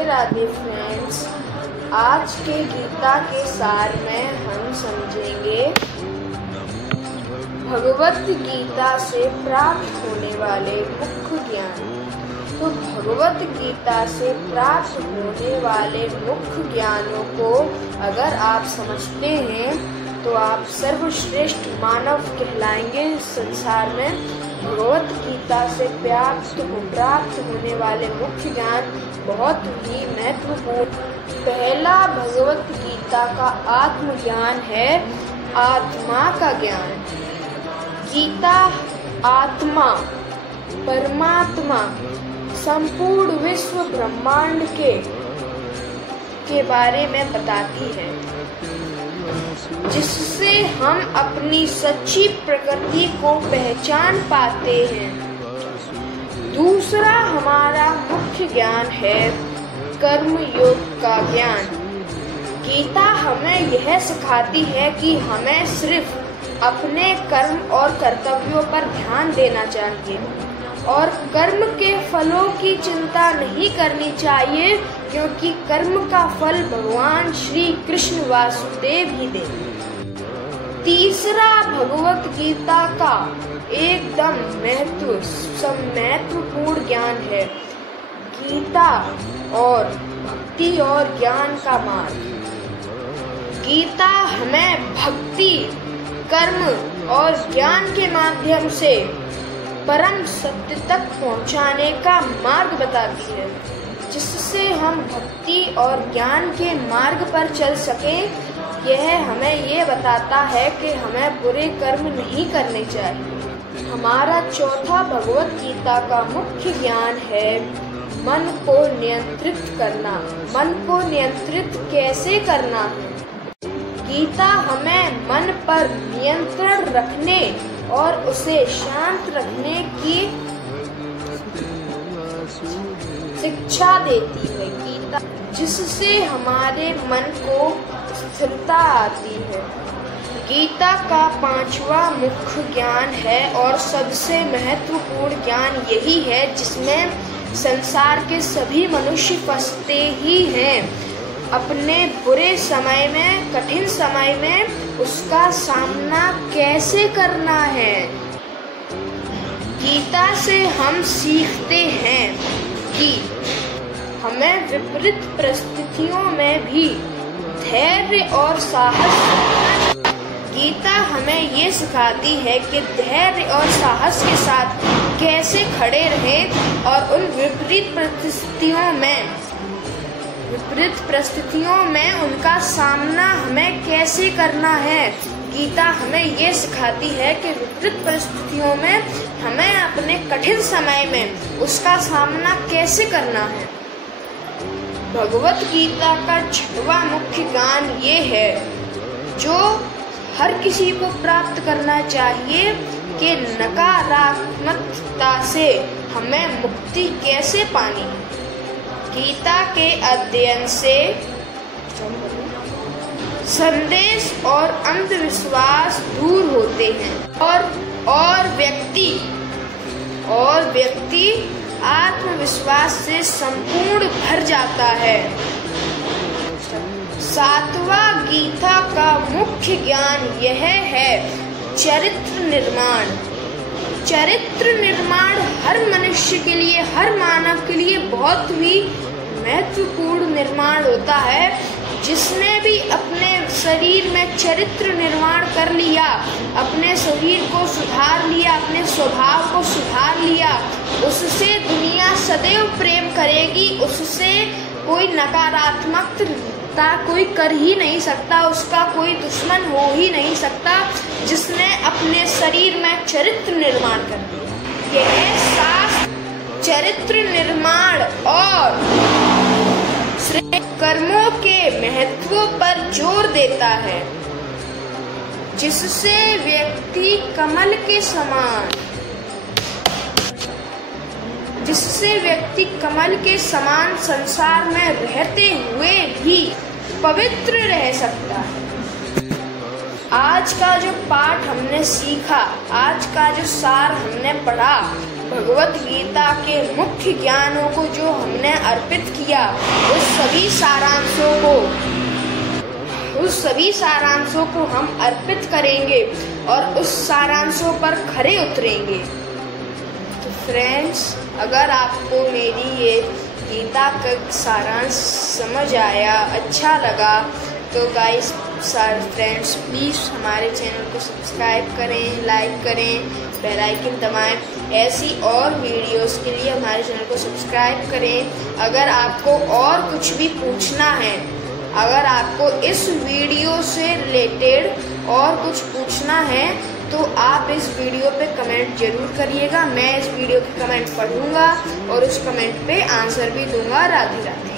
Radhe Radhe friends. आज के गीता के सार में हम समझेंगे भगवत गीता से प्राप्त होने वाले मुख्य ज्ञान। तो भगवत गीता से प्राप्त होने वाले मुख्य ज्ञानों को अगर आप समझते हैं तो आप सर्वश्रेष्ठ मानव कहलाएंगे संसार में। भगवत गीता से प्राप्त होने वाले मुख्य ज्ञान बहुत ही महत्वपूर्ण। पहला भगवत गीता का आत्मज्ञान है, आत्मा का ज्ञान। गीता आत्मा, परमात्मा, संपूर्ण विश्व ब्रह्मांड के बारे में बताती है, जिससे हम अपनी सच्ची प्रकृति को पहचान पाते हैं। दूसरा हमारा मुख्य ज्ञान है कर्म योग का ज्ञान। गीता हमें यह सिखाती है कि हमें सिर्फ अपने कर्म और कर्तव्यों पर ध्यान देना चाहिए और कर्म के फलों की चिंता नहीं करनी चाहिए, क्योंकि कर्म का फल भगवान श्री कृष्ण वासुदेव ही देंगे। तीसरा भगवत गीता का एकदम महत्वपूर्ण ज्ञान है गीता और भक्ति और ज्ञान का मार्ग। गीता हमें भक्ति, कर्म और ज्ञान के माध्यम से परम सत्य तक पहुंचाने का मार्ग बताती है, जिससे हम भक्ति और ज्ञान के मार्ग पर चल सकें। यह हमें ये बताता है कि हमें बुरे कर्म नहीं करने चाहिए। हमारा चौथा भगवत गीता का मुख्य ज्ञान है मन को नियंत्रित करना। मन को नियंत्रित कैसे करना है? गीता हमें मन पर नियंत्रण रखने और उसे शांत रखने की शिक्षा देती है गीता, जिससे हमारे मन को स्थिरता आती है। गीता का पांचवा मुख्य ज्ञान है और सबसे महत्वपूर्ण ज्ञान यही है, जिसमें संसार के सभी मनुष्य फंसते ही हैं। अपने बुरे समय में, कठिन समय में उसका सामना कैसे करना है। गीता से हम सीखते हैं कि हमें विपरीत परिस्थितियों में भी धैर्य और साहस। गीता हमें ये सिखाती है कि धैर्य और साहस के साथ कैसे खड़े रहें और उन विपरीत परिस्थितियों में उनका सामना हमें कैसे करना है। गीता हमें ये सिखाती है कि विपरीत परिस्थितियों में हमें अपने कठिन समय में उसका सामना कैसे करना है। भगवत गीता का छठवां मुख्य ज्ञान ये है, जो हर किसी को प्राप्त करना चाहिए, कि नकारात्मकता से हमें मुक्ति कैसे पानी है। गीता के अध्ययन से संदेश और अंधविश्वास दूर होते हैं और व्यक्ति आत्मविश्वास से संपूर्ण भर जाता है। सातवां गीता का मुख्य ज्ञान यह है चरित्र निर्माण। चरित्र निर्माण हर मनुष्य के लिए, हर मानव के लिए बहुत ही महत्वपूर्ण निर्माण होता है। जिसने भी अपने शरीर में चरित्र निर्माण कर लिया, अपने शरीर को सुधार लिया, अपने स्वभाव को सुधार लिया, उससे दुनिया सदैव प्रेम करेगी। उससे कोई नकारात्मकता कोई कर ही नहीं सकता, उसका कोई दुश्मन हो ही नहीं सकता, जिसने अपने शरीर में चरित्र निर्माण कर दिया। यह शास्त्र चरित्र निर्माण और कर्मों के महत्व पर जोर देता है, जिससे व्यक्ति कमल के समान संसार में रहते हुए भी पवित्र रह सकता है। आज का जो पाठ हमने सीखा, आज का जो सार हमने पढ़ा, भगवत गीता के मुख्य ज्ञानों को जो हमने अर्पित किया, उस सभी सारांशों को हम अर्पित करेंगे और उस सारांशों पर खरे उतरेंगे। तो फ्रेंड्स, अगर आपको मेरी ये गीता का सारांश समझ आया, अच्छा लगा, तो गाइस फ्रेंड्स प्लीज़ हमारे चैनल को सब्सक्राइब करें, लाइक करें, बेल आइकन दबाएं। ऐसी और वीडियोस के लिए हमारे चैनल को सब्सक्राइब करें। अगर आपको और कुछ भी पूछना है, अगर आपको इस वीडियो से रिलेटेड और कुछ पूछना है, तो आप इस वीडियो पे कमेंट जरूर करिएगा। मैं इस वीडियो के कमेंट पढ़ूंगा और उस कमेंट पे आंसर भी दूंगा। राधे राधे।